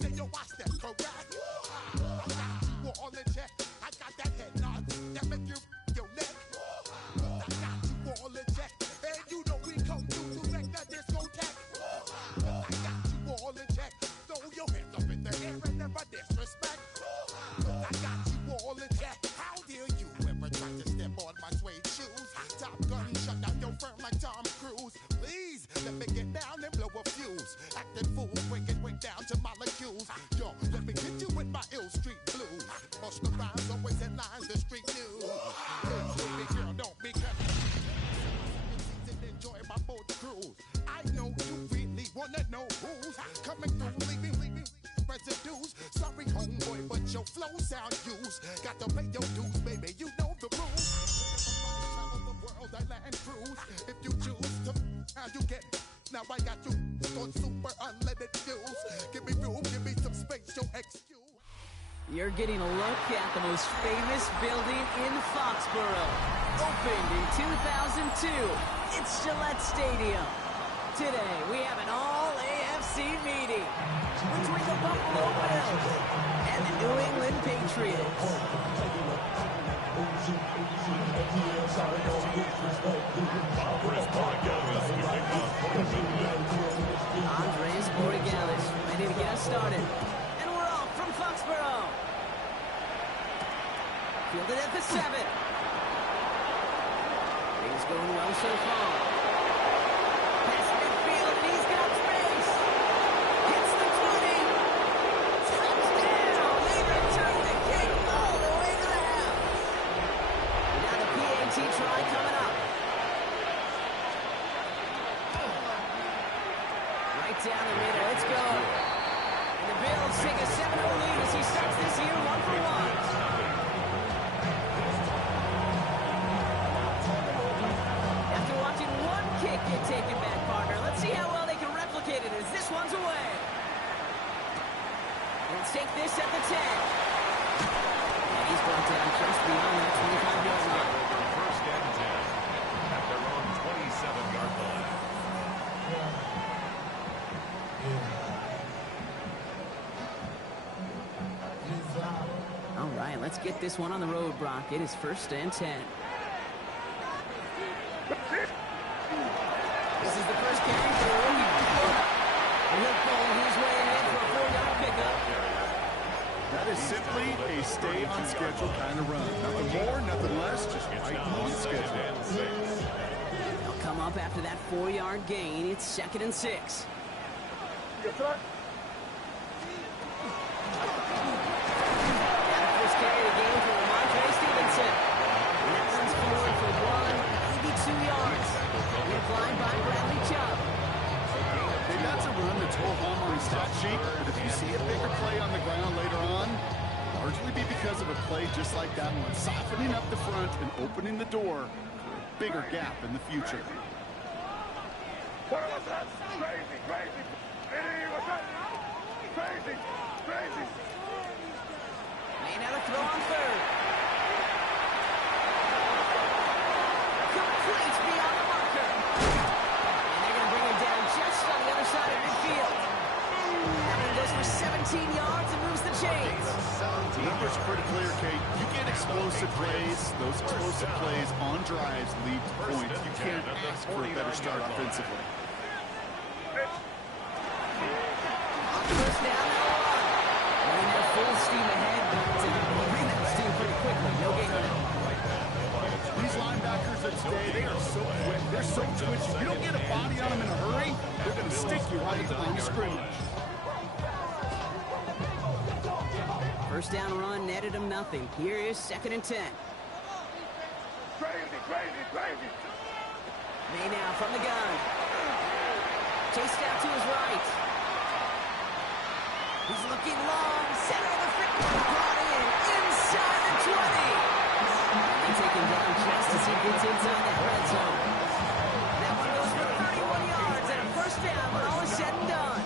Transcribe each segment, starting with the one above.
Say yo, watch that correct. I got you all in check. I got that head nod that make you your neck. I got you all in check. And you know we come through to wreck the discotheque. I got you all in check. Throw your hands up in the air and never disrespect. I got you all in check. How dare you ever try to step on my suede shoes? Top Gun shut down your firm like Tom Cruise. Please let me get down and blow a fuse. Acting fool, break it way down to molecules. Yo, let me hit you with my ill street blues. Most the rhymes always headlines the street news. Baby girl, don't be careful. Enjoy my boat cruise. I know you really wanna know who's coming through, leaving residues. Sorry, homeboy, but your flow sound used. Got to pay your dues, baby. You know the rules. Travel the world, I land cruise. If you choose to, how you get? Now I got you on super unleaded fuels. Give me room, give me some space, your excuse. You're getting a look at the most famous building in Foxborough. Opened in 2002, it's Gillette Stadium. Today, we have an all-AFC meeting between the Buffalo Bills and the New England Patriots. Andres Borregales ready to get us started. And we're off from Foxborough. Fielded at the 7. Things going well so far. Pass midfield, and he's got space. Hits the 20. Touchdown! They return the kick all the way to the house. Now the PAT try coming up. Right down the middle. Let's go. And the Bills take a 7-0 lead as he starts this year 1-for-1. Kick get taken back, partner. Let's see how well they can replicate it as this one's away. Let's take this at the 10. And he's brought down just beyond that 25-yard line. First and 10 at their own 27-yard line. All right, let's get this one on the road, Brock. It is first and 10. This is the first carry for the rookie from Florida. And he'll pull his way ahead for a 4-yard pickup. That is simply a stay-on-schedule kind of run. Nothing more, nothing less, just right on schedule. They'll come up after that 4-yard gain. It's 2nd and 6. First carry of the game for Ramondre Stevenson. That runs forward for 182 yards. Applied by Bradley Chubb. Hey, that's a run that's whole home on the stat sheet, but if you see a bigger play on the ground later on, largely be because of a play just like that one, softening up the front and opening the door for a bigger gap in the future. Crazy. May now throw on 3rd. Complete beyond the marker. And they're going to bring him down just on the other side of midfield. That one goes for 17 yards and moves the chains. The number's pretty clear, Kate. You get explosive plays. Those explosive plays on drives lead to points. You can't ask for a better start offensively. On first down, running their full steam ahead, but we'll bring that steam pretty quickly. No gain on it. These linebackers of today, they are so quick. They're so twitchy. You don't get a body on them in a hurry, they're going to stick you right on the scrimmage. First down run netted him nothing. Here is 2nd and 10. Crazy. May now from the gun. Chased out to his right. He's looking long. Center of the field. Brought in. Inside the 20. They take him down just as he gets inside that red zone. That one goes for 31 yards and a first down when all is said and done.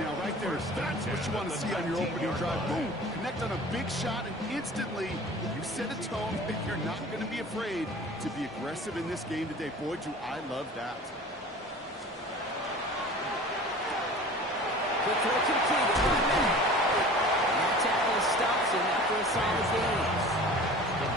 Now, right there, that's what you want to see on your opening drive. Boom! Connect on a big shot, and instantly you set a tone that you're not going to be afraid to be aggressive in this game today. Boy, do I love that. Quick throw completed. 1 minute. reception after a solid gain.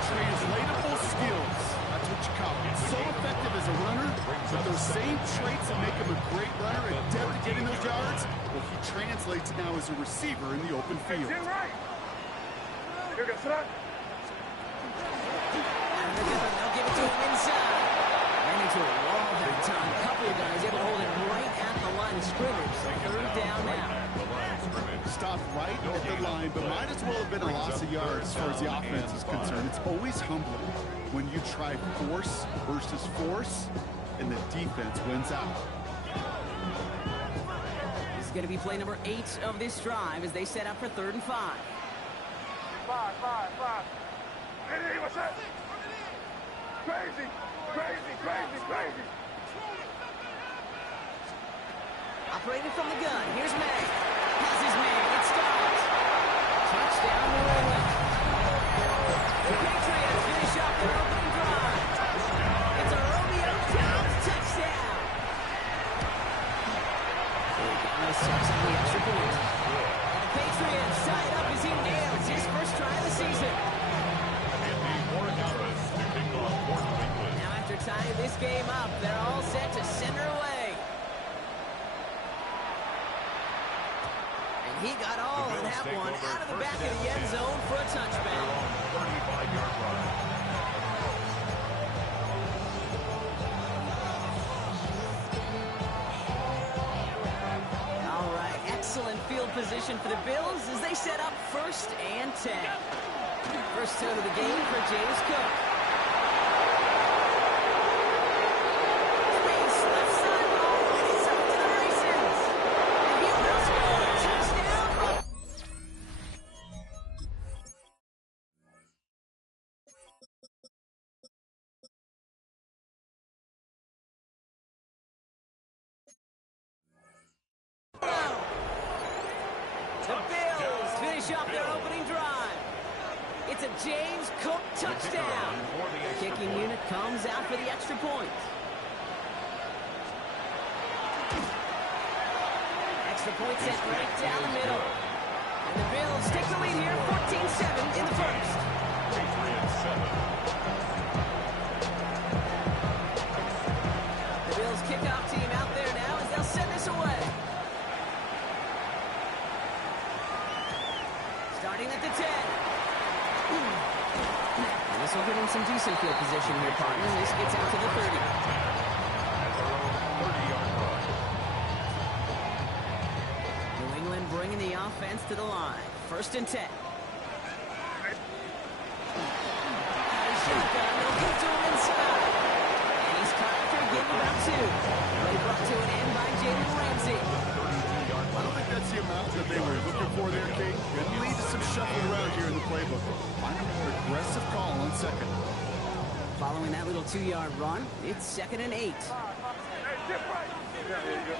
Translatable skills. That's what you call it. So effective as a runner, but those same traits that make him a great runner, adept at getting those yards, well, he translates now as a receiver in the open field. And they'll give it to him inside. Ran into a wall that time. A couple of guys able to hold it right at the line of scrimmage. So third down now. Stopped right at the line, but might as well have been a loss of yards as far as the offense is concerned. It's always humbling when you try force versus force, and the defense wins out. This is going to be play number 8 of this drive as they set up for 3rd and 5. Five. Hey, what's that? Crazy. Operating from the gun. Here's May. Passes May. It stops. Touchdown, New England. The Patriots finish up their opening drive. It's a Romeo Doubs touchdown. Dallas sucks on the extra point. And the Patriots tie it up as he nails his first try of the season. Now after tying this game up, they're all set to send her away. He got all of that one out of the back of the end zone for a touchback. 35-yard run. All right, excellent field position for the Bills as they set up 1st and 10. First out of the game for James Cook. Left sideline, and he's up to the races. And he will score a touchdown. The Bills finish off their opening drive. It's a James Cook touchdown. Kicking unit comes out for the extra point. Extra point set right down the middle. And the Bills take the lead here, 14-7 in the first. Patriots 7. The Bills kickoff team out there now as they'll send this away. Starting at the 10. And this will give him some decent field position here, partner. This gets out to the 30. At their own 30-yard run. New England bringing the offense to the line. 1st and 10. Shotgun, they'll get to him inside. And he's caught after getting about 2. They brought to an end by Jalen Ramsey. I don't think that's the amount that they were looking for there, King. Could lead to some shuffling around here in the playbook. Find a more aggressive call on 2nd. Following that little 2-yard run, it's 2nd and 8. Hey, dip right. Yeah, there you go.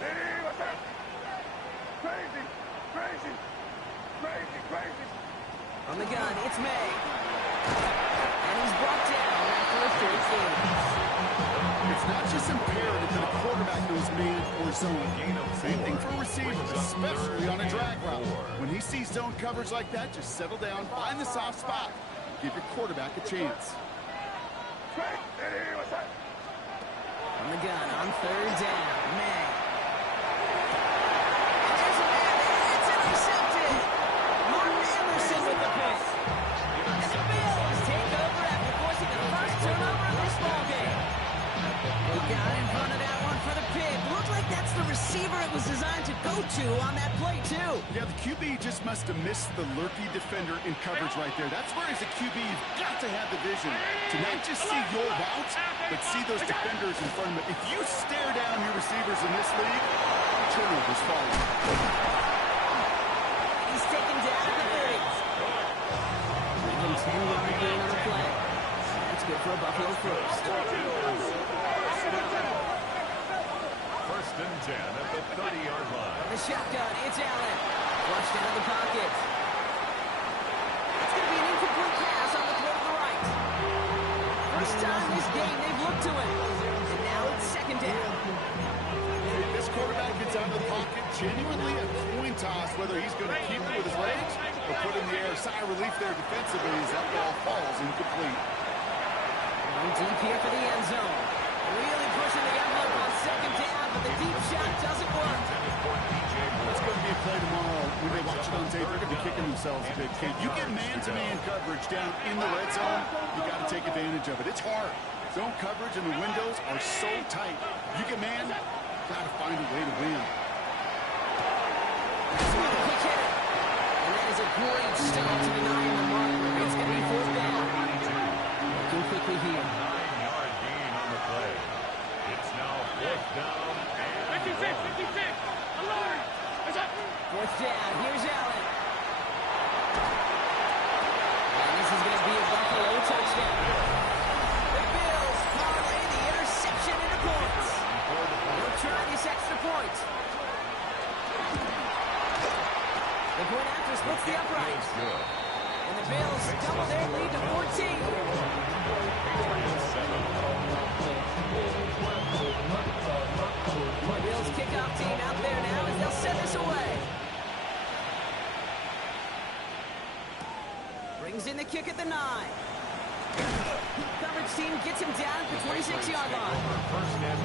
Hey, what's that? Crazy. From the gun, it's May. And he's brought down after a 3rd gain. It's not just imperative that a quarterback knows man or zone. Same thing for receivers, especially on a drag route. When he sees zone coverage like that, just settle down, find the soft spot, give your quarterback a chance. Hey, what's that? From the gun on 3rd down, May. And there's a man there. It's intercepted. Martin Emerson with the pick. And the Bills take over after forcing the first turnover of this ballgame. He got in front of that one for the pick. Looked like that's the receiver it was designed to go to on that play, too. Yeah, the QB just must have missed the lurky defender in coverage right there. That's where, as a QB, you've got to have the vision to not just see your route, but see those defenders in front of you. If you stare down your receivers in this league, turnovers follow. He's taken down at the 30. Even 10-yard gain on the play. That's good for a Buffalo first. 1st and 10 at the 30-yard line. The shotgun, it's Allen. Flushed out of the pocket. It's going to be an incomplete pass on the throw to the right. First time this game they've looked to it. And now it's 2nd down. This quarterback gets out of the pocket, genuinely a coin toss whether he's going to keep it with his legs but put in the air. Sigh of relief there defensively as that ball falls incomplete. Going deep here for the end zone. Really pushing the envelope on second down, but the deep shot doesn't work. It's going to be a play tomorrow. When they watch it on tape, they're going to be kicking themselves a bit. Kate, you get man-to-man coverage down in the red zone, you got to take advantage of it. It's hard. Zone coverage and the windows are so tight. You get man, got to find a way to win. Quick hitter. And that is a great stop to the 9 marker. It's going to be fourth down. Looking quickly here. 9-yard gain on the play. It's now fourth down and 56. Alert! Fourth down. Here's Allen. And this is going to be a Buffalo touchdown. The Bills parlay the interception into points. They'll try this extra point. The point after splits the upright. And the Bills double their lead to 14. Bills kickoff team out there now as they'll send this away. Brings in the kick at the 9. Coverage team gets him down at the 26-yard line. First and 10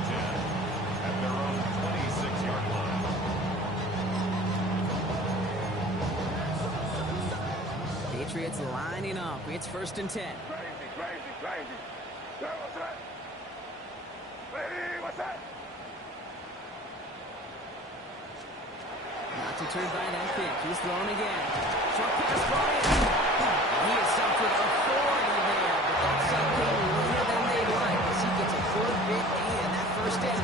at their own 26-yard line. Patriots lining up. It's first and 10. Crazy. What's that? Hey, what's that? Not deterred by that kick. He's thrown again. Short pass ball in. He is stopped with authority there, but that stop came later than they'd like as he gets a 4-bit and that first down.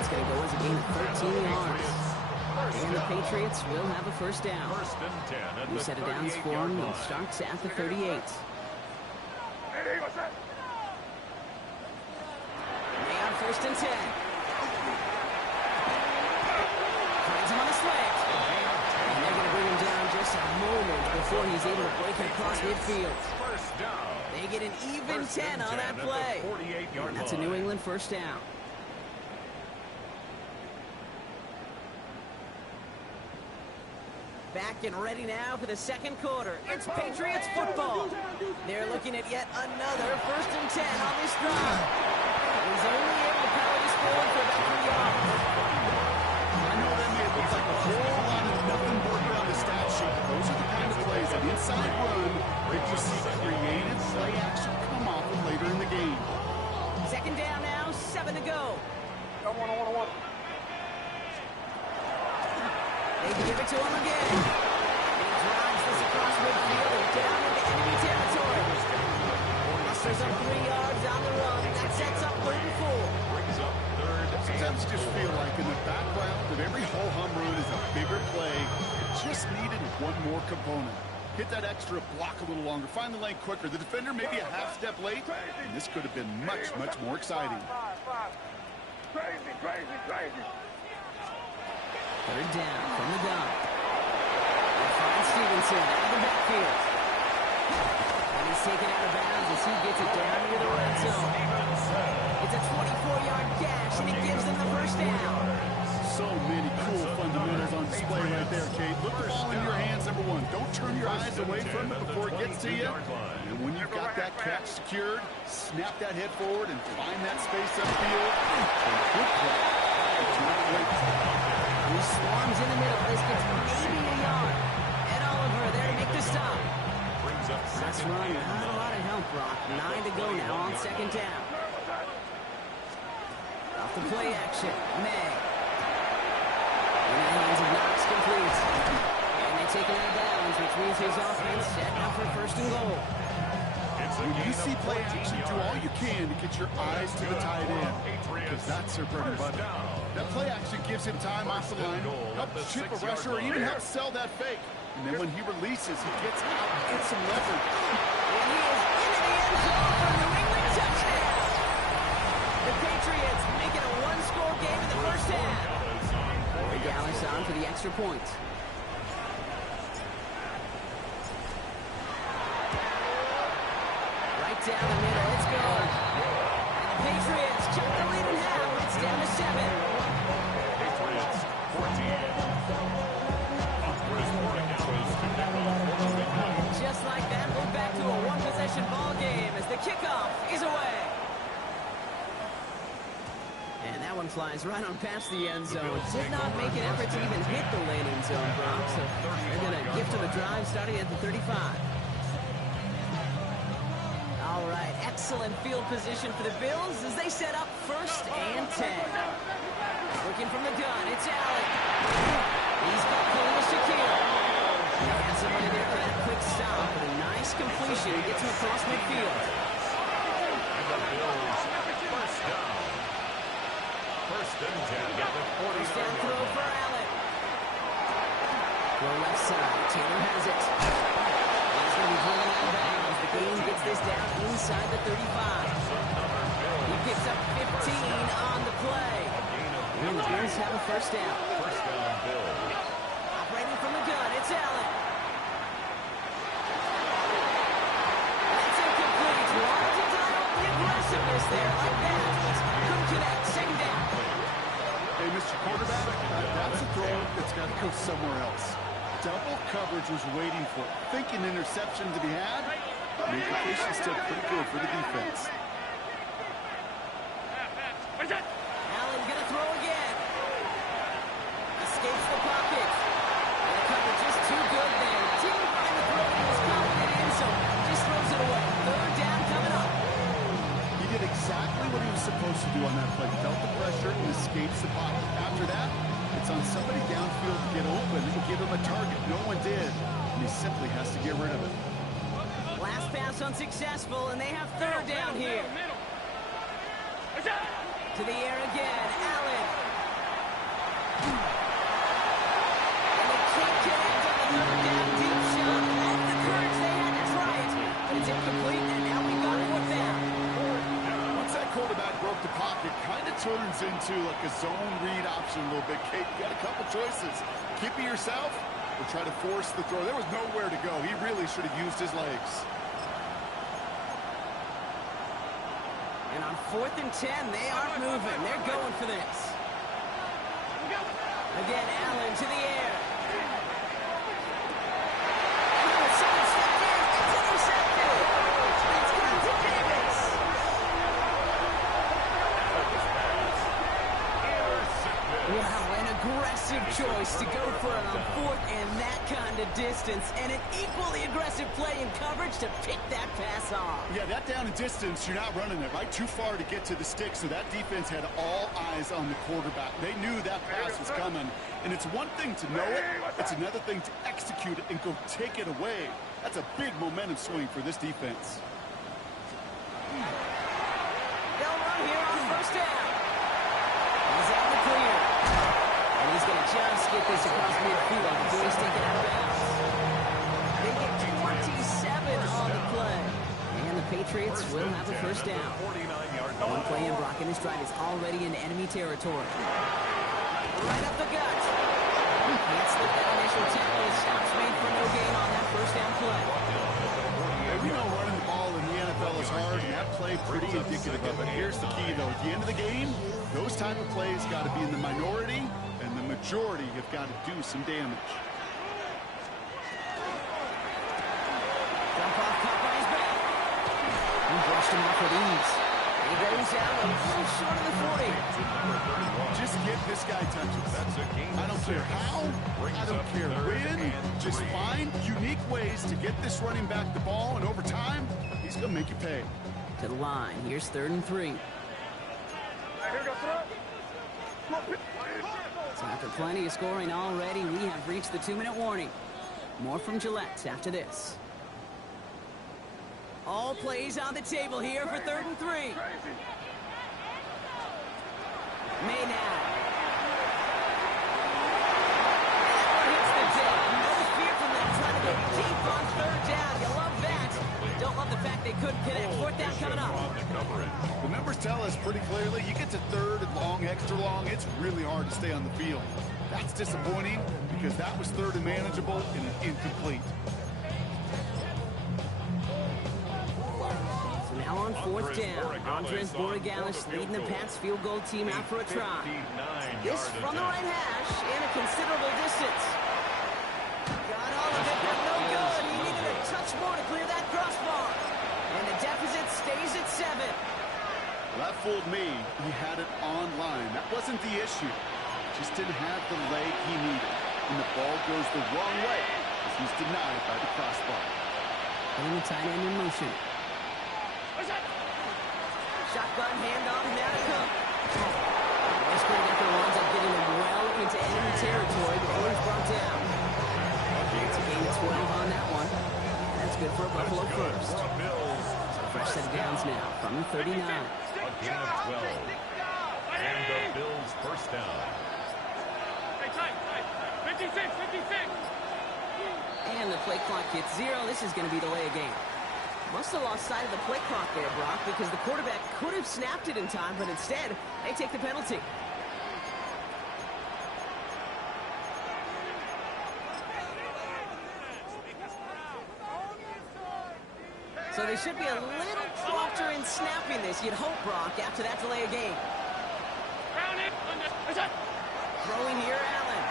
It's going to go as a gain of 13 yards. And the Patriots will have a first down. First and 10 at New the set of downs for 38-yard him. He line. starts at the 38. Hey, what's that? And they on first and 10. Finds him on a slant. And they're going to bring him down just a moment before he's able to break it across midfield. First down. They get an even 10 on that play. And that's a New England first down. Back and ready now for the second quarter. It's Patriots football. They're looking at yet another first and 10 on this drive. He's only able to power this forward for about 3 yards. I know that may look like a whole lot of nothing working on the stat sheet, but those are the kind of plays, that inside run, that you see creative play action come off of later in the game. Second down now, 7 to go. I want. They give it to him again. He drives this across midfield and down into enemy territory. Musters up 3 yards on the run. That sets up 3rd and 4. Brings up third. Sometimes you just feel like in the background of every ho-hum run is a bigger play. It just needed one more component. Hit that extra block a little longer. Find the lane quicker. The defender maybe a half step late. And this could have been much more exciting. Crazy. Third down from the gun. They find Stevenson out of the backfield. And he's taken out of bounds as he gets it down near the red zone. It's a 24-yard gash, and it gives them the first down. So many cool fundamentals on display right there, Kate. Look the ball in your hands, number one. Don't turn your eyes away from it before it gets to you. And when you've got that catch secured, snap that head forward and find that space upfield. Good play. He swarms in the middle. This gets maybe a yard. And Oliver there to make the stop. Last run, not a lot of help, Brock. 9 to go now on second down. Off the play action, May. In the hands of Knox, complete. And they take it out of bounds, which means his offense set up for first and goal. When you see play action, do all you can to get your eyes to the tight end, because that's their bread and butter. That play action gives him time off the line, helps chip a rusher, or even helps sell that fake. And then when he releases, he gets out and gets some leverage. And he is into the end zone for a New England touchdown. The Patriots make it a one-score game in the first half. Corey Dallas on for the extra point. Right down the middle, it's good. And the Patriots cut the lead in half. It's down to 7. Patriots 14. Up for his 4 now is one flies right on past the end zone. Did not make an effort to even hit the landing zone, Brock. So they're going to gift him a drive starting at the 35. All right, excellent field position for the Bills as they set up 1st and 10. Looking from the gun, it's Allen. He's got Khalil Shakir. And somebody there for that quick stop. But a nice completion gets him across midfield. And the Bills, first down. 1st and 10 at the 40. First down throw for Allen. Go left side. Taylor has it. He's going to be driven out of bounds. The game gets this down inside the 35. He picks up 15 on the play. And the Bills have a first down. First down, Bills. Operating from the gun, it's Allen. That's incomplete. Wanted to dial the aggressiveness there like that. Couldn't connect. Second down. Hey, Mr. Quarterback, that's a throw that's got to go somewhere else. Double coverage was waiting for it. Thinking interception to be had. The implication's still pretty good for the defense. Allen gonna throw again. Escapes the pocket. And the coverage is too good there. Didn't find the throw he was confident in, so just throws it away. 3rd down coming up. He did exactly what he was supposed to do on that play. Felt the pressure and escapes the pocket. After that, it's on somebody downfield to get open and give him a target. No one did, and he simply has to get rid of it. Last pass unsuccessful, and they have 3rd down here. To the air again, Allen. And they can't connect on the 3rd down deep shot. That's the courage they had to try it. But it's incomplete, and now we've got 4th down. Once that quarterback broke the pocket, kind of turns into like a zone read option a little bit. Kate, you got a couple choices. Keep it yourself or try to force the throw. There was nowhere to go. He really should have used his legs. And on 4th and 10, they aren't moving. They're going for this. Again, Allen to the air. Oh, someone stepped in. It's intercepted. It's gone to Davis. Wow, an aggressive choice to go for it on 4th and that kind of distance. And an equally aggressive play in coverage to pick that pass off. Yeah, that down and distance, you're not running it, right? Too far to get to the stick, so that defense had all eyes on the quarterback. They knew that pass was coming, and it's one thing to know it, it's another thing to execute it and go take it away. That's a big momentum swing for this defense. They'll run here on 1st down. He's out the clear. And he's going to just get this across midfield before he's taken out of bounds. They get 27 on the play. And the Patriots will have a first down. One play in, Brock, and his drive is already in enemy territory. Right up the gut. Can't slip that initial tackle. Stops made for no gain on that first down play. We know running the ball in the NFL is hard, and that play pretty indicative of it. Here's the key, though. At the end of the game, those type of plays got to be in the minority, and the majority have got to do some damage. Jump off, caught by his back. He brushed him off with ease. He goes out a little short of the 40. Just get this guy touches. I don't care how, I don't care when. Just find unique ways to get this running back the ball, and over time, he's going to make you pay. To the line. Here's 3rd and 3. So after plenty of scoring already, we have reached the 2-minute warning. More from Gillette after this. All plays on the table here for 3rd and 3. May now. That one hits the deck. No fear from them trying to go deep on 3rd down. You love that. Don't love the fact they couldn't connect. 4th down coming up. The numbers tell us pretty clearly, you get to 3rd and long, extra long, it's really hard to stay on the field. That's disappointing because that was 3rd and manageable and incomplete. So now on 4th down, Andres Borregales leading the Pats field goal team out for a try. This from the right hash and a considerable distance. Got all of it, but no good. He needed a touch more to clear that crossbar. And the deficit stays at 7. Well, that fooled me. He had it on line. That wasn't wasn't the issue. Just didn't have the leg he needed. And the ball goes the wrong way as he's denied by the crossbar. Putting the tight end in motion. Shotgun handoff, now to Cook. Western Echo winds up getting him well into enemy territory before he's brought down. It's a gain of 12 on that one. That's good for a Buffalo first. So fresh set of downs now from the 39. A gain of 12. And the Bills first down. 56, 56. And the play clock hits 0. This is going to be delay a game. Must have lost sight of the play clock there, Brock, because the quarterback could have snapped it in time, but instead, they take the penalty. So they should be a little prompter in snapping this, you'd hope, Brock, after that delay a game. Throwing here, Allen.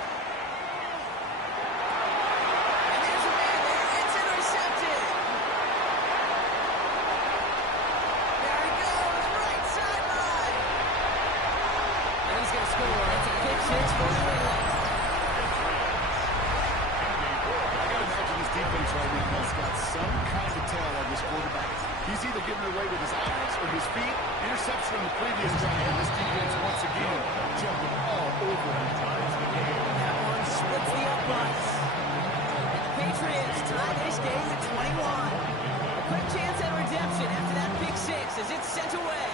And there's a man there. It's intercepted. There he goes, right sideline. And he's going to score. It's a pick six for New England. I got to imagine this defense right now has got some kind of tail on this quarterback. He's either getting away with his eyes or his feet. Interception on the previous drive, and this defense once again jumping all over him. That one splits the uprights. And the Patriots tie this game at 21. A quick chance at redemption after that pick six as it's sent away.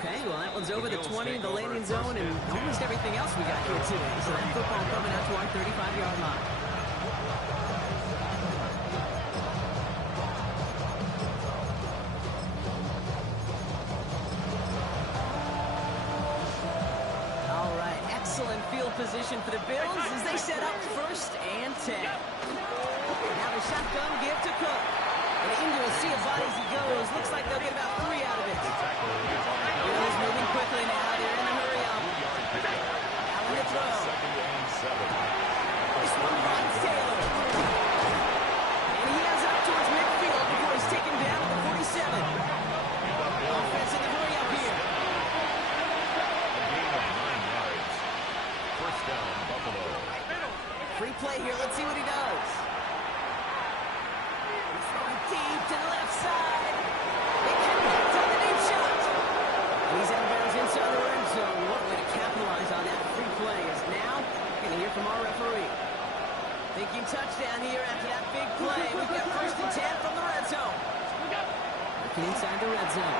Okay, well, that one's over the 20, the landing zone, and almost everything else we got here today. So that football coming out to our 35-yard line. All right, excellent field position for the Bills as they set up 1st and 10. Now the shotgun give to Cook. And into a sea of bodies he goes. Looks like they'll get about 3 out of it. Bills moving quickly now. They're in a hurry up. Allen to throw. This one finds Taylor. And he has it up towards midfield before he's taken down at the 47. Offense in the hurry up here. A gain of 9 yards. First down, Buffalo. Free play here. Let's see what he does. Deep to the left side. It connects on the deep shot. He's out of bounds inside the red zone. What a way to capitalize on that free play is now going to hear from our referee. Thinking touchdown here after that big play. We've got 1st and 10 from the red zone. Looking inside the red zone.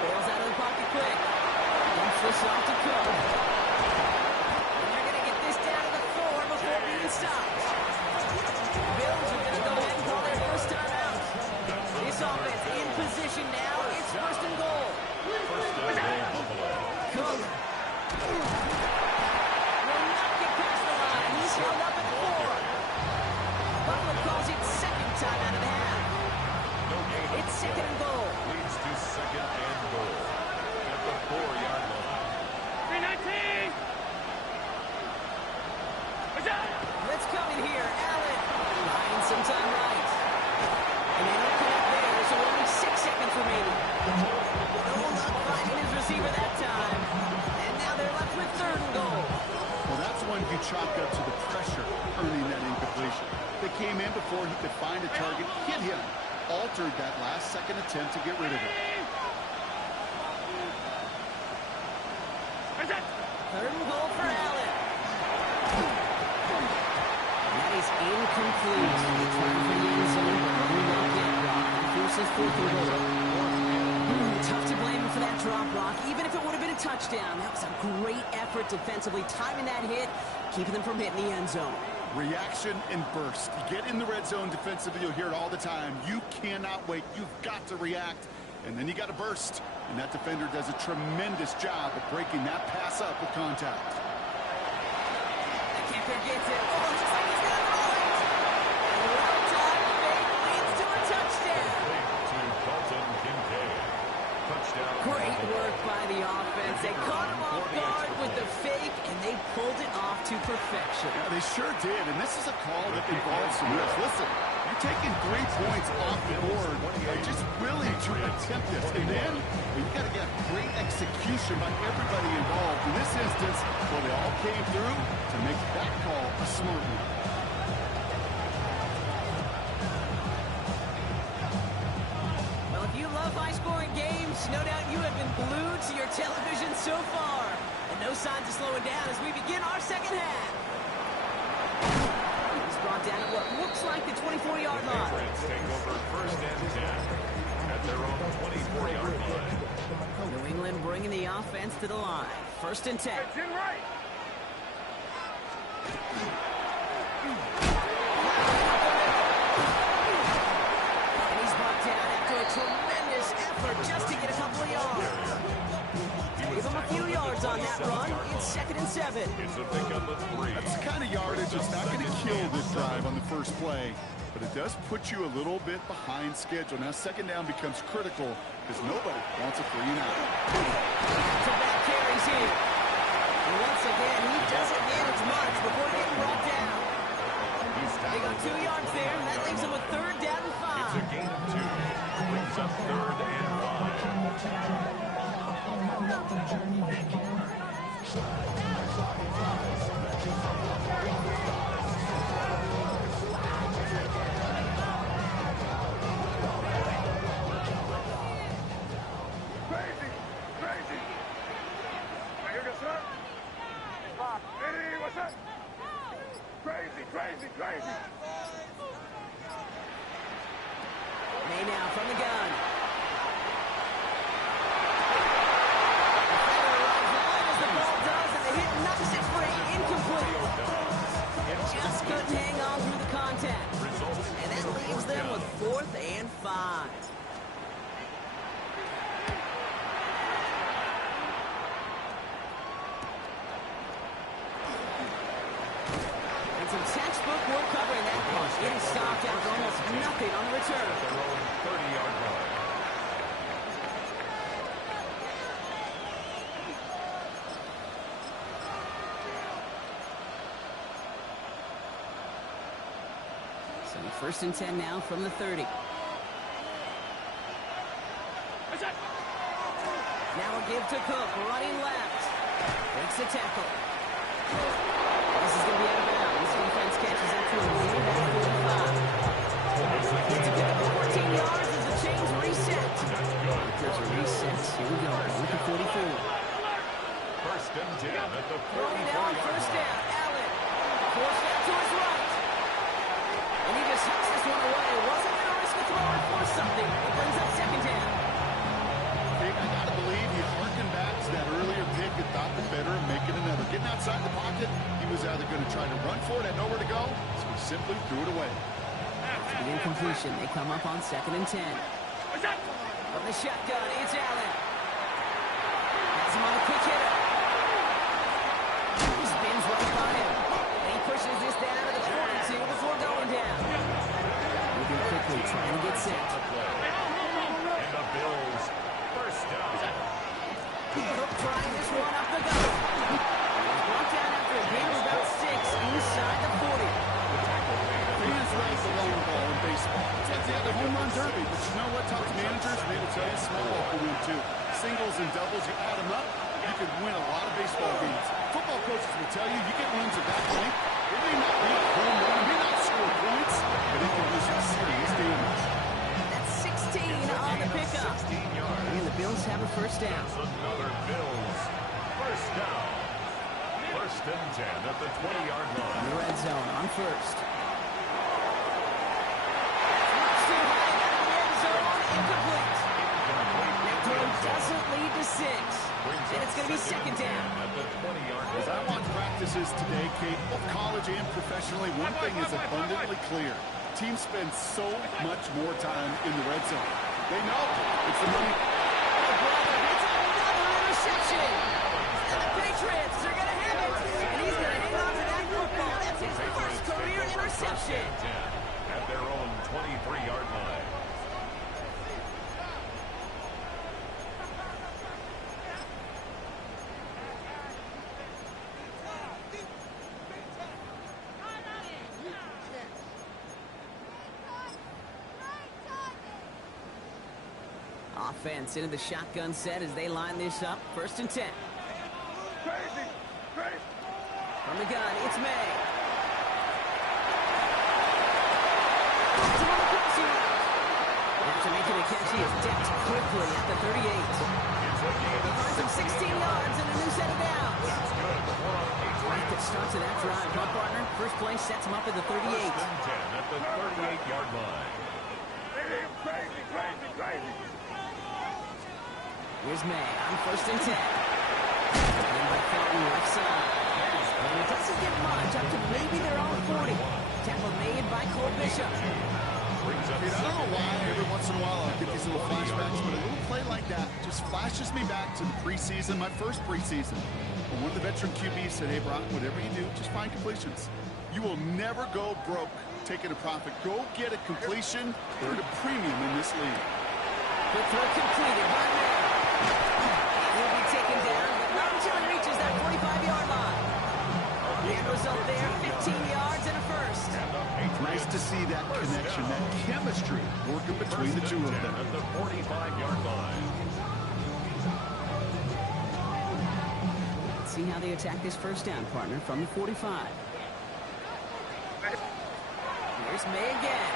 Bails out of the pocket quick. Dumps this off to Cook. And they're going to get this down to the 4 before being stopped. The Bills are going to go ahead and call their first time out. This offense in position now. It's 1st and goal. First down, Buffalo. Cook will not get past the line. He's held up at 4. Buffalo calls it 2nd time out of the half. No gain. It's 2nd and goal. Leads to 2nd and goal. At the 4-yard line. 319. Let's come in here. Allen buying some time right. And they don't connect there, so only 6 seconds remaining. No, not finding his receiver that time. And now they're left with 3rd and goal. Well, that's one you chalk up to the pressure earning that incompletion. They came in before he could find a target, hit him, altered that last-second attempt to get rid of it. 3rd and goal for Allen. That is incomplete. Trying for the end zone, but only not yet, Brock. That forces 4th and goal. Tough to blame him for that drop, Brock. Even if it would have been a touchdown, that was a great effort defensively, timing that hit, keeping them from hitting the end zone. Reaction and burst. You get in the red zone defensively, you'll hear it all the time. You cannot wait. You've got to react. And then you got to burst. And that defender does a tremendous job of breaking that pass up with contact. The kicker gets it. Oh, looks like he's got it right. Well-timed fake leads to a touchdown. To Dalton Kincaid. Touchdown. Great work by the offense. They caught him off guard with the fake, and they pulled it off to perfection. Yeah, they sure did. And this is a call that involves some risk. Listen, you taking 3 points off the board by just willing to attempt this. And then you've got to get great execution by everybody involved. In this instance, well, they all came through to make that call a smart one. Well, if you love high-scoring games, no doubt you have been glued to your television so far. And no signs of slowing down as we begin our second half. He's brought down at what looks like the 24-yard line. Patriots take over first and 10 at their own 24-yard line. New England bringing the offense to the line. First and 10. It's in right. And he's brought down after a tremendous effort just to get a couple of yards. Give him a few yards on that run. It's second and 7. It's a pickup of 3. That's the kind of yardage that's not going to kill this drive on the first play, but it does put you a little bit behind schedule. Now second down becomes critical because nobody wants a 3-and-out. Back-to-back carries here. And once again, he doesn't manage much before getting brought down. They got 2 yards there, and that leaves him with third down and 5. It's a gain of 2. Brings up third and 5. Crazy. Crazy. Now you get set. Hey, what's up? Crazy, crazy, crazy. May now from the gun. As the ball does, and the hit knocks it free. Incomplete. Just couldn't hang on through the contact. And that leaves them with 4th and 5. And some textbook work covering that punt. It is stopped after almost nothing on the return. Their own 30-yard line. So first and 10 now from the 30. Now a give to Cook, running left. Breaks the tackle. This is going to be out of bounds. Defense catches up to a lead at 45. Gets it down to 14 yards as the chains reset. There's a reset. Here we go. With the 44. First and 10 at the Throwing down 44-yard first line. down. Allen. Forced out to his right. And he just hucks this one away. Wasn't going to risk a throw or force something. It brings up second down. I got to believe he harkened back to that earlier pick and thought the better of making another. Getting outside the pocket, he was either going to try to run for it, had nowhere to go, so he simply threw it away. The incompletion. They come up on second and 10. From the shotgun, it's Allen. Has him on a quick hitter. He spins right by him. And he pushes this down to the 42 before going down. Moving quickly, trying to get set. And the Bills, first down. Cook trying this one up the gut. Brought down after a gain of about 6 inside the 40. Fans raise the long ball in baseball. It's like they had the home run derby, but you know what? Talk to managers, and they will tell you small ball can win too. Singles and doubles, you add them up, you can win a lot of baseball games. Football coaches will tell you, you get runs at that point. It may not be a home run, it may not score points, but it can do some serious damage. That's 16 on the pickup. 16 yards. And the Bills have a first down. Another Bills, first down. First and 10 at the 20-yard line. The red zone on first. That's too high out of the end zone. Incomplete. That throw doesn't lead to 6. And it's going to be second down. At the 20-yard As I watch practices today, Kate, both college and professionally, one thing is abundantly clear. Teams spend so much more time in the red zone. They know it's the money. Oh, brother, it's another interception. And the Patriots are going to have it. And he's going to hang on to that football. That's his first career interception. at their own 23-yard line. Offense into the shotgun set as they line this up. 1st and 10. Crazy! Crazy! From the gun, it's May. After making the catch, he is decked quickly at the 38. Finds him 16 yards and a new set of downs. Right that starts of that drive, huh, partner? First play sets him up at the 38. 1st and 10 at the 38-yard line. Crazy! Crazy! Crazy! Here's May on 1st and 10. And by Felton left side. And it doesn't get much, up to maybe their own 40. Tackle made by Cole Bishop. Brings up I don't know why every once in a while I get these little flashbacks, but a little play like that just flashes me back to the preseason, my first preseason. When one of the veteran QBs said, hey, Brock, whatever you do, just find completions. You will never go broke taking a profit. Go get a completion. They're at a premium in this league. Quick throw completed by May. He'll be taken down, but not until he reaches that 45-yard line. The end result there, 15 yards and a first. Nice to see that connection, that chemistry working between the two of them. At the 45-yard line. Let's see how they attack this first down, partner, from the 45. Here's May again.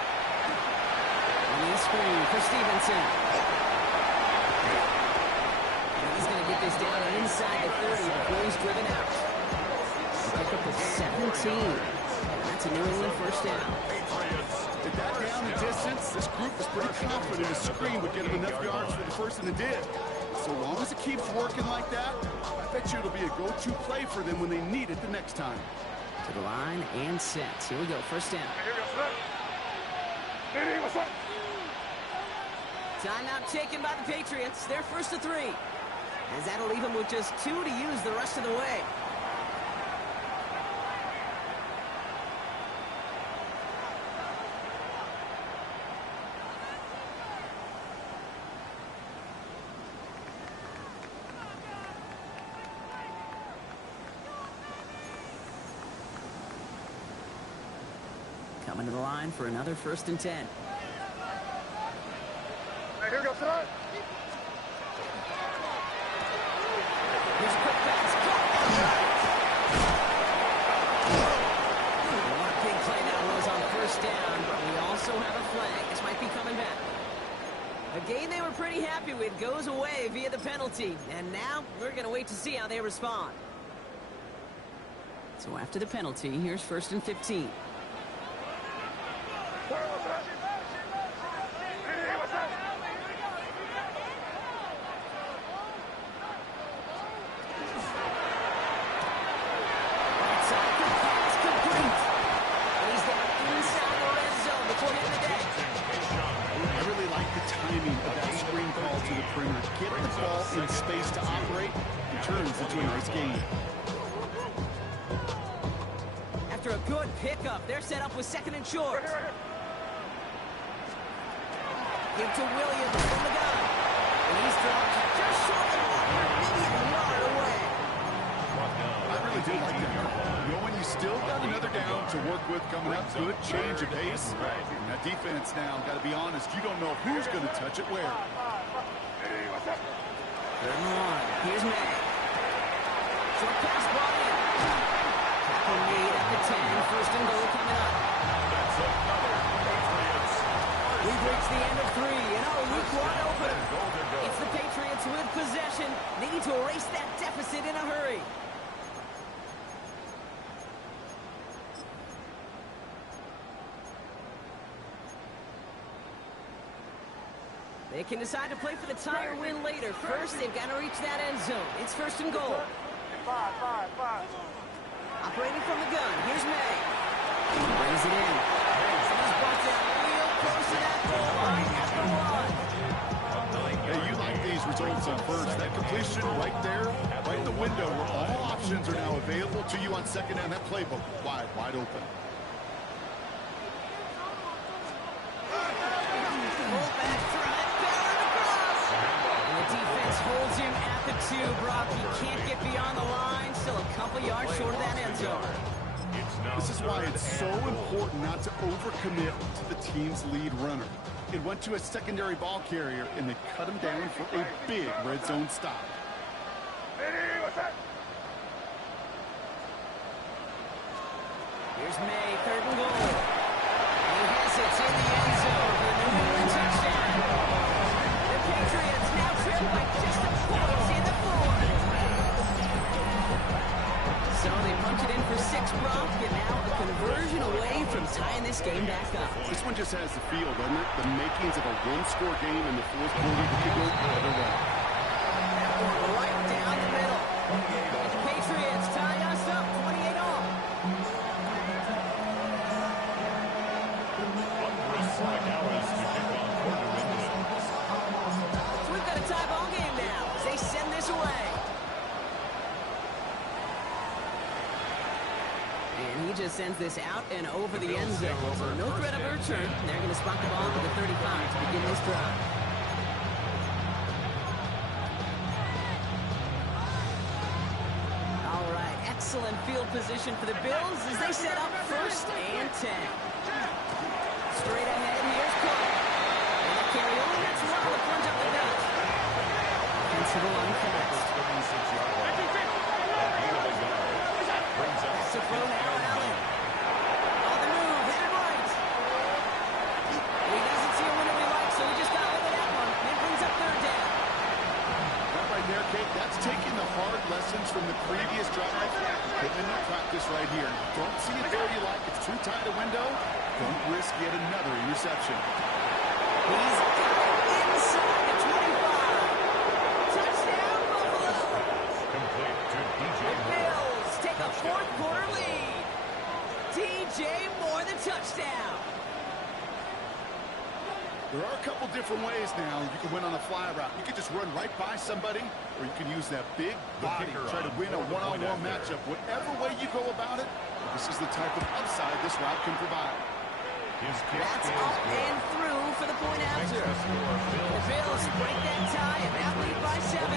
Knee screen for Stevenson. And he's going to get this down inside the 30 before he's driven out. Pick up the 17. That's a New England first down. At that down and distance, this group is pretty confident a screen would get him enough yards for the first, and it did. So long as it keeps working like that, I bet you it'll be a go-to play for them when they need it the next time. To the line and set. Here we go, first down. Timeout taken by the Patriots. They're 1st to 3. As that'll leave them with just 2 to use the rest of the way. Coming to the line for another 1st and 10. Here we go, son. Here's a quick pass. What a big play that was on 1st down, but we also have a flag. This might be coming back. A game they were pretty happy with goes away via the penalty, and now we're going to wait to see how they respond. So after the penalty, here's 1st and 15. Get the ball in space to operate, and turns into a nice game. After a good pickup, they're set up with 2nd and short. Give to Williams from the gun. And he's dropped just short of the marker, maybe a yard away. I really do like that. Knowing you still got another down to work with coming up, good change of pace. And that defense now, got to be honest, you don't know who's going to touch it where. 3rd and 1. Here's May. Short pass ball in. Tackle made at the 10. 1st and goal coming up. That's another Patriots. We've reached the end of 3, and week 1 opener. It's the Patriots with possession. They need to erase that deficit in a hurry. They can decide to play for the tie or win later. First, they've got to reach that end zone. It's 1st and goal. 5. Operating from the gun. Here's May. He brings it in. He's brought down real close to that goal line at the 1. Hey, you like these results on first. That completion right there, right in the window where all options are now available to you on 2nd down. That playbook wide open. Fullback drive, barrel across. And the defense holds him at the 2. Brock, he can't get beyond the line. Still a couple yards short of that end zone. This is why it's so important not to overcommit to the team's lead runner. It went to a secondary ball carrier, and they cut him down for a big red zone stop. Ready, what's that? Here's May, 3rd and goal. He has it in the end zone for the New England touchdown. The Patriots now trail by just a point in the fourth. So they punch it in for 6, Brock, and now a conversion away from tying this game back up. This one just has the feel, doesn't it? The makings of a one-score game in the fourth quarter that could go either way. Right down the middle. The Patriots tie us up 28 all. So we've got a tie ball game now as they send this away. And he just sends this out and over the end zone. So no threat of a return. They're going to spot the ball at the 35 to begin this drive. All right, excellent field position for the Bills as they set up 1st and 10. Straight ahead, here's Cook. And a carry over, that's one to plunge up the bench. Offensive line fast. Safron Allen. On the move, headed right. He doesn't see a winner we like, so he just got over that one. And brings up 3rd down. That right there, Kate, that's taking the hard lessons from the previous drive, putting into practice right here. Don't see it there you like. It's too tight a window. Don't risk yet another interception. He's got it inside the 25. Touchdown, Buffalo. Complete to DJ Moore. Bills take a 4th quarter lead. DJ Moore, the touchdown. There are a couple different ways now you can win on a fly route. You can just run right by somebody, or you can use that big body, try to win a one-on-one matchup. Whatever way you go about it, this is the type of upside this route can provide. His kick That's is up good. and through for the point Makes after. the score The Bills break that tie and now lead by 7.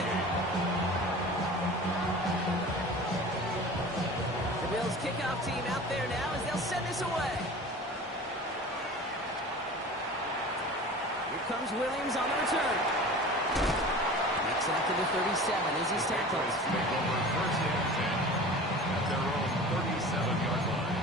The Bills kickoff team out there now as they'll send this away. Here comes Williams on the return. Makes it up to the 37 as he's tackled. Take over 1st and 10 at their own 37-yard line.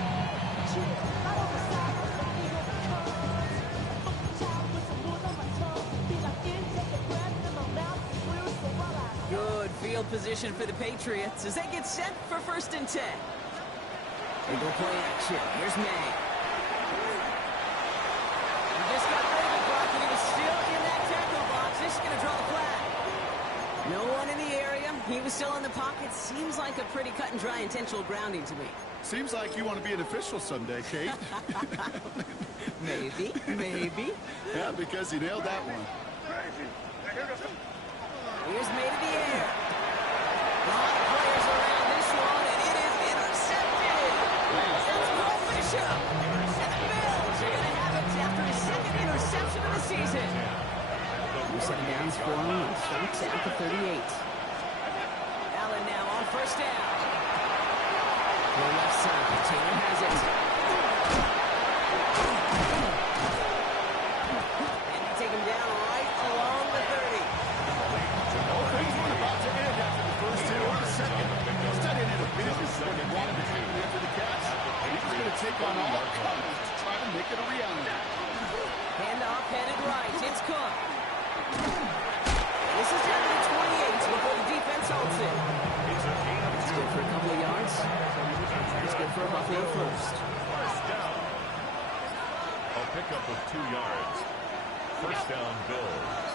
Good field position for the Patriots as they get set for 1st and 10. They go play action. Here's May. He just got rid of it, Brock, and he was still in that tackle box. This is going to draw the flag. No one in the area. He was still in the pocket. Seems like a pretty cut and dry intentional grounding to me. Seems like you want to be an official someday, Kate. Maybe, maybe. Yeah, because you nailed that one. Crazy. Here goes. Here's May to the air. A lot of players around this one, and it is intercepted. That's Cole Bishop. And the Bills are going to have it after his 2nd interception of the season. New set of downs for him, and starts at the 38. Allen now on 1st down. To the left side, Taylor has it. And they take him down right along the 30. All things were about to end after the first hit or the second. Instead, it ended up business when they wanted to take after the catch. He's going to take on all comers to try to make it a reality. Handoff headed right. It's Cook. This is down to the 28 before the defense holds it. That's good for a couple of yards. That's good for a Buffalo first. 1st down. A pickup of 2 yards. 1st down, Bills.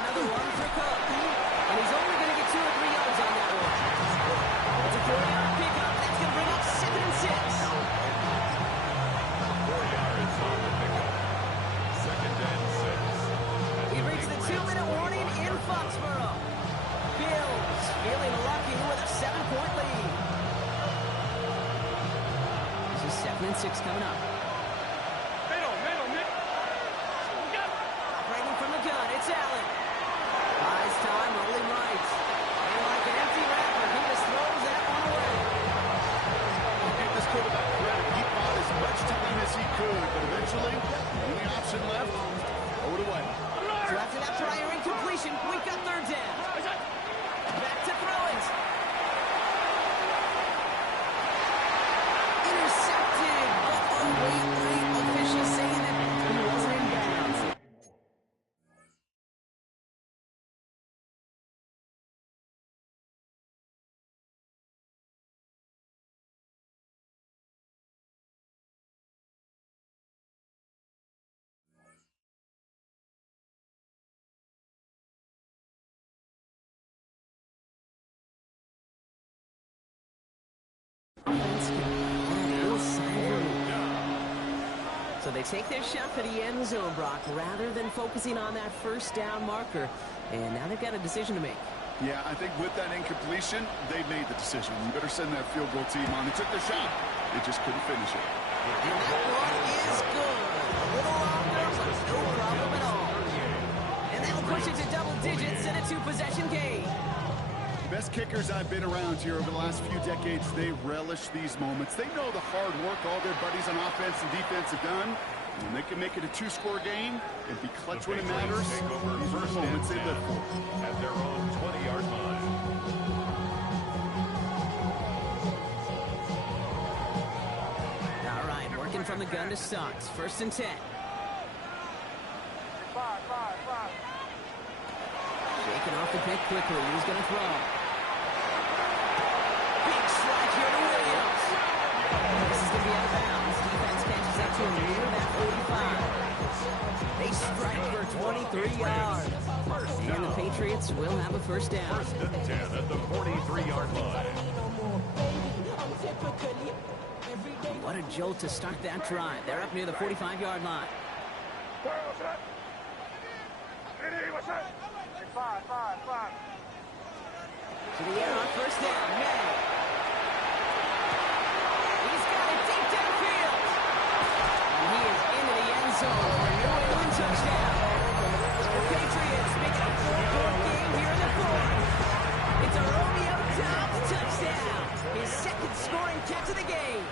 Another one for Cook. And he's only going to get 2 or 3 yards on that one. It's a 4-yard pickup. That's going to bring up 2nd and 6. 4 yards on the pickup. 2nd and 6. We've reached the 2-minute warning in Foxborough. Bills feeling lucky with a 7-point lead. This is 2nd and 6 coming up. Operating from the gun, it's Allen. Buys time, rolling right. And like an empty wrapper, he just throws that one away. Give this quarterback credit. He bought as much time as he could, but eventually, the only option possession left. Throw it away. So after that prior incompletion, we've got third down. Back to throw it. Intercepted. But wait. Officials saying that he wasn't in bounds. So they take their shot for the end zone, Brock, rather than focusing on that first down marker. And now they've got a decision to make. Yeah, I think with that incompletion, they made the decision. You better send that field goal team on. They took their shot. They just couldn't finish it. And that one is good. A little longer, but no problem at all. And that'll push it to double digits in a two-possession game. Best kickers I've been around here over the last few decades, they relish these moments. They know the hard work all their buddies on offense and defense have done. And when they can make it a two-score game and be clutch when it matters, these are the moments they live for. At their own 20-yard line. All right, working from the gun to start. First and 10. Shaking off the pick quickly. He was going to throw. Big strike here to Williams. This is going to be out of bounds. Defense catches up to him near that 45. They strike for 23 yards. And the Patriots will have a first down. First and 10 at the 43-yard line. What a jolt to start that drive. They're up near the 45-yard line. To the air on first down. May. He's got it deep downfield. And he is into the end zone for a New England touchdown. The Patriots making a 4-point game here in the fourth. It's a Romeo Doubs touchdown. His second scoring catch of the game.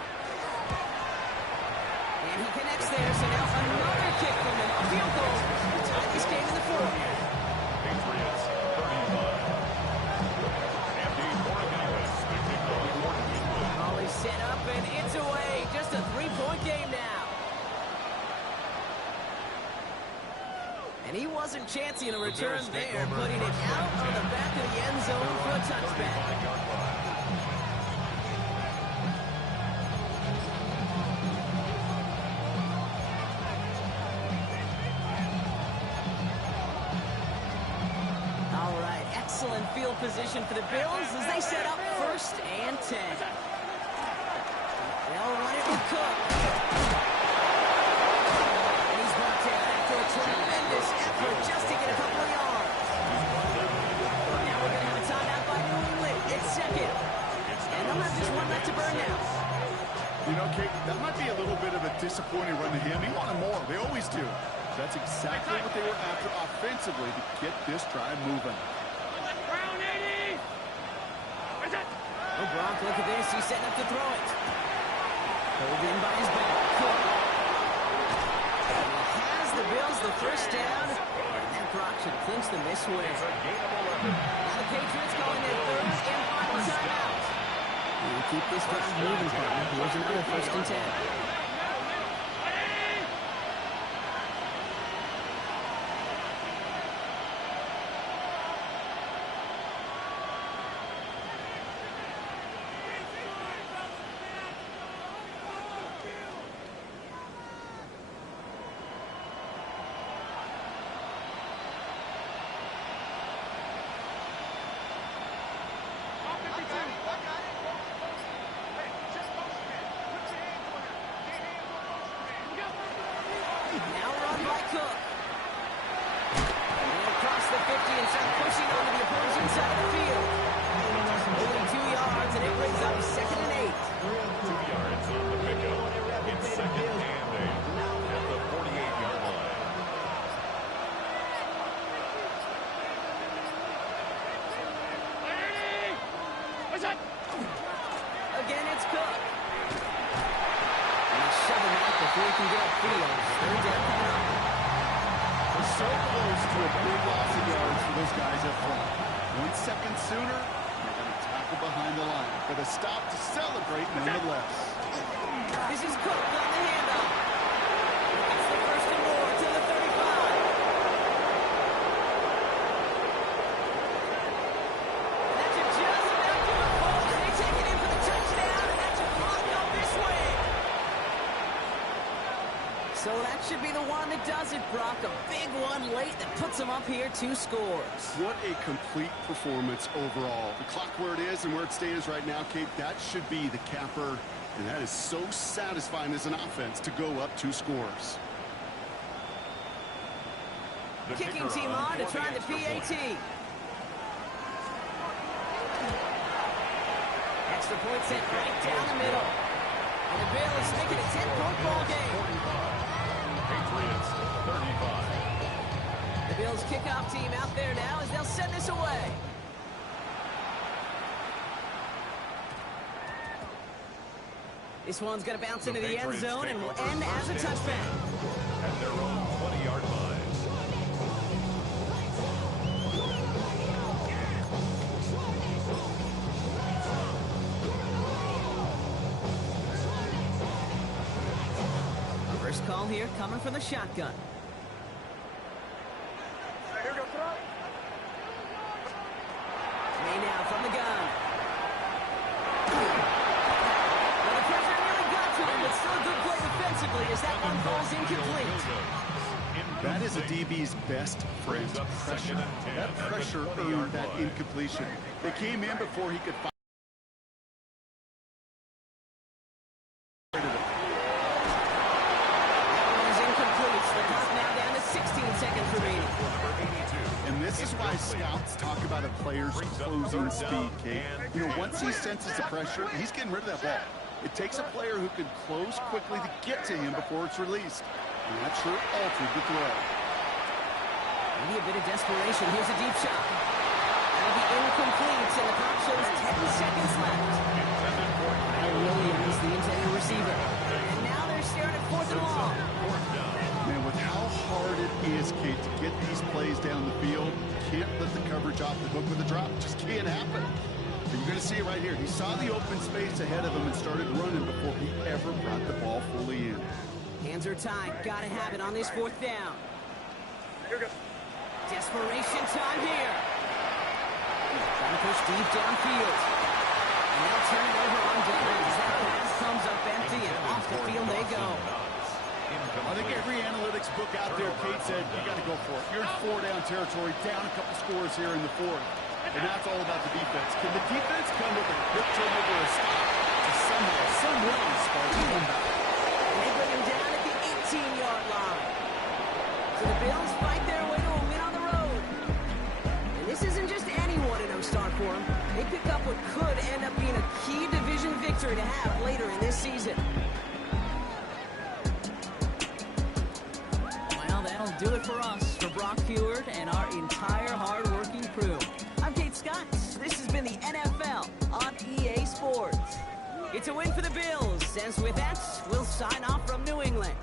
And he connects there, so now another kick from them. A field goal to tie this game in the fourth. Patriots 35. Ball is set up and it's away. Just a 3-point game now. And he wasn't chancing a return there, putting it out on the back of the end zone for a touchback. Excellent field position for the Bills as they set up first and 10. They'll run it with Cook. And he's brought down after a tremendous effort just to get a couple of yards. Now we're going to have a timeout by New England. It's second. And they'll have just one left to burn now. You know, Kate, that might be a little bit of a disappointing run to him. He wanted more. They always do. That's exactly what they were after offensively to get this drive moving. Oh, Brock, look at this. He's setting up to throw it. Pulled in by his back. Cook. And he has the Bills the first down. And that Brock should clinch them this way. Now the Patriots going their third and final timeout. And keep this drive moving, partner. Here's another first and 10. Now run by Cook. And they'll cross the 50 and start pushing onto the opposing side of the field. Only 2 yards, and it brings up second and 8. 2 yards on the pickup. It's second and 8 at the 48-yard line. Again, it's Cook. And he's shoving out before he can get upfield. Third down coming up. so close to a big loss of yards for those guys up front. 1 second sooner, they're going to tackle behind the line. But a stop to celebrate nonetheless. This is Cook on the handoff. It's the first and more to the 35. And that should just about do it, folks. They take it in for the touchdown, and that should block up this way. So that should be the one that does it, Brock. A big one late that puts them up here 2 scores. What a complete performance overall. The clock where it is and where it stands right now, Kate, that should be the capper. And that is so satisfying as an offense to go up 2 scores. The Kicking kicker team on to for the try the extra PAT. point. Extra point sent right down the middle. And the Bills make it a 10-point ball game. 45. Patriots 35. The Bills kickoff team out there now as they'll send this away. This one's going to bounce into the end zone and will end as a touchback. At their own 20-yard line. First call here coming from the shotgun. Here goes throw. May now from the gun. Well, the pressure nearly got to him, but still a good play defensively as that one falls incomplete. That is a DB's best friend, pressure. That pressure earned that incompletion. They came in before he could find it. That one is incomplete. So the clock now down to 16 seconds remaining. And this is why scouts talk about a player's closing speed, Kate. You know, once he senses the pressure, he's getting rid of that ball. It takes a player who can close quickly to get to him before it's released. And that sure altered the throw. Maybe a bit of desperation. Here's a deep shot. That'll be incomplete, and the clock shows 10 seconds left. Now Williams, the intended receiver. And now they're staring at 4th and long. Man, with how hard it is, Kate, to get these plays down the field, can't let the coverage off the hook with a drop. Just can't happen. But you're going to see it right here. He saw the open space ahead of him and started running before he ever brought the ball fully in. Hands are tied. Got to have it on this 4th down. Here goes. Desperation time here. Trying to push deep downfield. And they'll turn it over on downs as that pass comes up empty and off the field they go. I think every analytics book out there, Kate, said you got to go for it. You're in 4-down territory, down a couple scores here in the 4th. And now it's all about the defense. Can the defense come with a quick turnover or a stop to somehow, some way, spark the comeback? They bring him down at the 18-yard line. So the Bills fight their way to a win on the road. And this isn't just anyone in start for them. They pick up what could end up being a key division victory to have later in this season. Well, that'll do it for us, for Brock Huard and our entire hard-working crew. I'm Kate Scott. This has been the NFL on EA Sports. It's a win for the Bills, as with that, we'll sign off from New England.